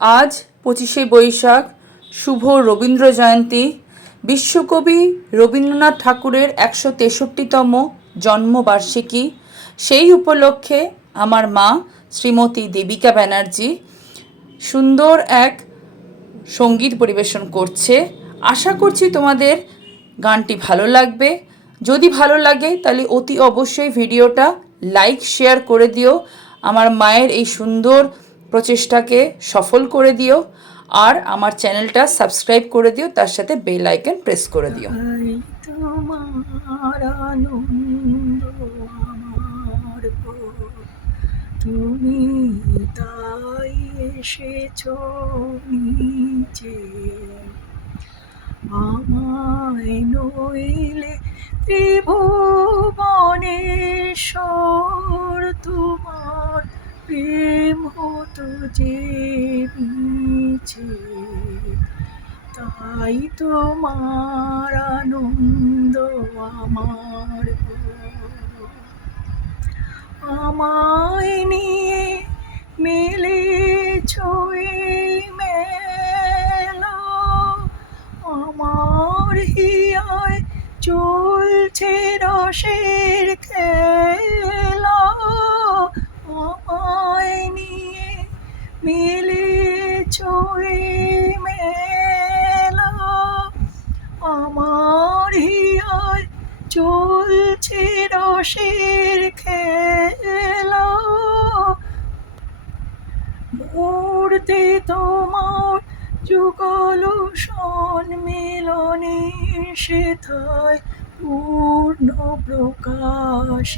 আজ পঁচিশে বৈশাখ, শুভ রবীন্দ্র জয়ন্তী, বিশ্বকবি রবীন্দ্রনাথ ঠাকুরের একশো তেষট্টিতম জন্মবার্ষিকী। সেই উপলক্ষে আমার মা শ্রীমতী দেবিকা ব্যানার্জি সুন্দর এক সংগীত পরিবেশন করছে। আশা করছি তোমাদের গানটি ভালো লাগবে। যদি ভালো লাগে তাহলে অতি অবশ্যই ভিডিওটা লাইক, শেয়ার করে দিও। আমার মায়ের এই সুন্দর প্রচেষ্টাকে সফল করে দিও আর আমার চ্যানেলটা সাবস্ক্রাইব করে দিও, তার সাথে বেল আইকন প্রেস করে দিও। তুমি তাই এসেছ নিচে। আমায় নইলে ত্রিভুবনেশ্বর প্রেম হতো যে মিছে, তাই তোমার আনন্দ আমার। আমায় নিয়ে মেলে মেলা, আমার হিয়ায় চলছে রসের খেলা মেলে ছই মেলা। আমার হিয়ায় চলছে রসের খেলা। মূর্তি তোমার যুগল সম্মিলনে সেথায় পূর্ণ প্রকাশিছে।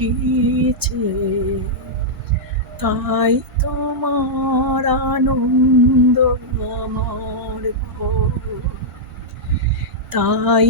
তাই তোমার আনন্দ আমার তাই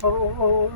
哦